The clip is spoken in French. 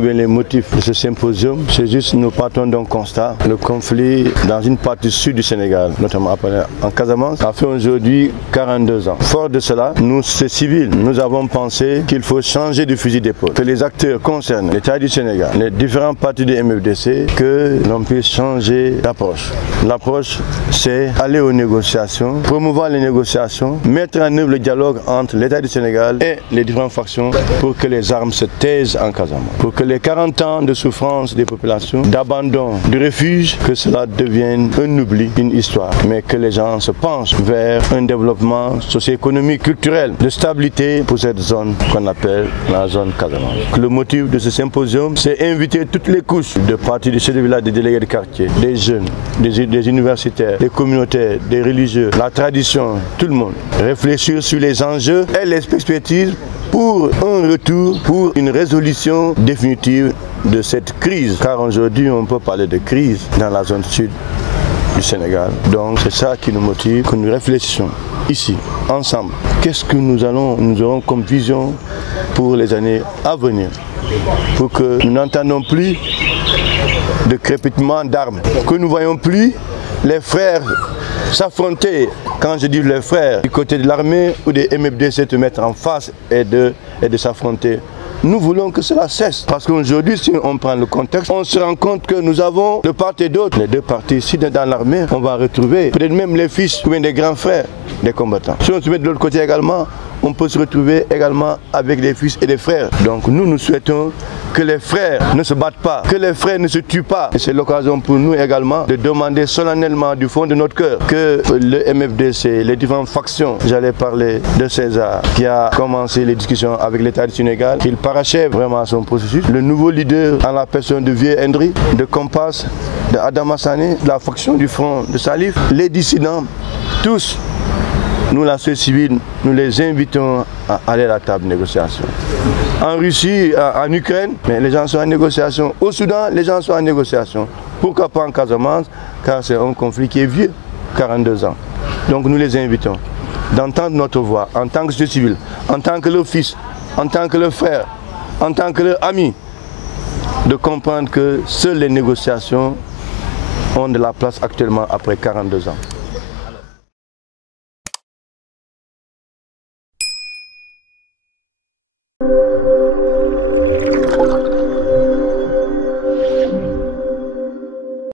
ou bien les motifs de ce symposium, c'est juste nous partons d'un constat. Le conflit dans une partie sud du Sénégal, notamment en Casamance, a fait aujourd'hui 42 ans. Fort de cela, nous, ces civils, nous avons pensé qu'il faut changer de fusil d'épaule. Que les acteurs concernés, l'État du Sénégal, les différents partis du MFDC, que l'on puisse changer d'approche. L'approche, c'est aller aux négociations, promouvoir les négociations, mettre en œuvre le dialogue entre l'État du Sénégal et les différentes factions pour que les armes se taisent en Casamance. Pour que les 40 ans de souffrance des populations, d'abandon, de refuge, que cela devienne un oubli, une histoire. Mais que les gens se penchent vers un développement socio-économique, culturel, de stabilité pour cette zone qu'on appelle la zone Casamance. Le motif de ce symposium, c'est inviter toutes les couches de partis de chefs de village, des délégués de quartier, des jeunes, des universitaires, des communautaires, des religieux, la tradition, tout le monde. Réfléchir sur les enjeux et les perspectives pour un retour, pour une résolution définitive de cette crise. Car aujourd'hui, on peut parler de crise dans la zone sud du Sénégal. Donc c'est ça qui nous motive, que nous réfléchissons ici, ensemble. Qu'est-ce que nous aurons comme vision pour les années à venir, pour que nous n'entendons plus de crépitement d'armes, que nous ne voyons plus les frères s'affronter. Quand je dis les frères, du côté de l'armée ou des MFDC se mettre en face et de s'affronter. Nous voulons que cela cesse. Parce qu'aujourd'hui, si on prend le contexte, on se rend compte que nous avons de part et d'autre, les deux parties. Ici, dans l'armée, on va retrouver peut-être même les fils ou bien des grands frères des combattants. Si on se met de l'autre côté également, on peut se retrouver également avec des fils et des frères. Donc nous souhaitons que les frères ne se battent pas, que les frères ne se tuent pas. Et c'est l'occasion pour nous également de demander solennellement du fond de notre cœur que le MFDC, les différentes factions, j'allais parler de César, qui a commencé les discussions avec l'État du Sénégal, qu'il parachève vraiment son processus. Le nouveau leader en la personne de Vieux Hendry, de Compass, de Adama Sané, de la faction du front de Salif, les dissidents, tous. Nous, la société civile, nous les invitons à aller à la table de négociation. En Russie, en Ukraine, mais les gens sont en négociation. Au Soudan, les gens sont en négociation. Pourquoi pas en Casamance? Car c'est un conflit qui est vieux, 42 ans. Donc nous les invitons d'entendre notre voix en tant que société civile, en tant que leur fils, en tant que leur frère, en tant que leur ami, de comprendre que seules les négociations ont de la place actuellement après 42 ans.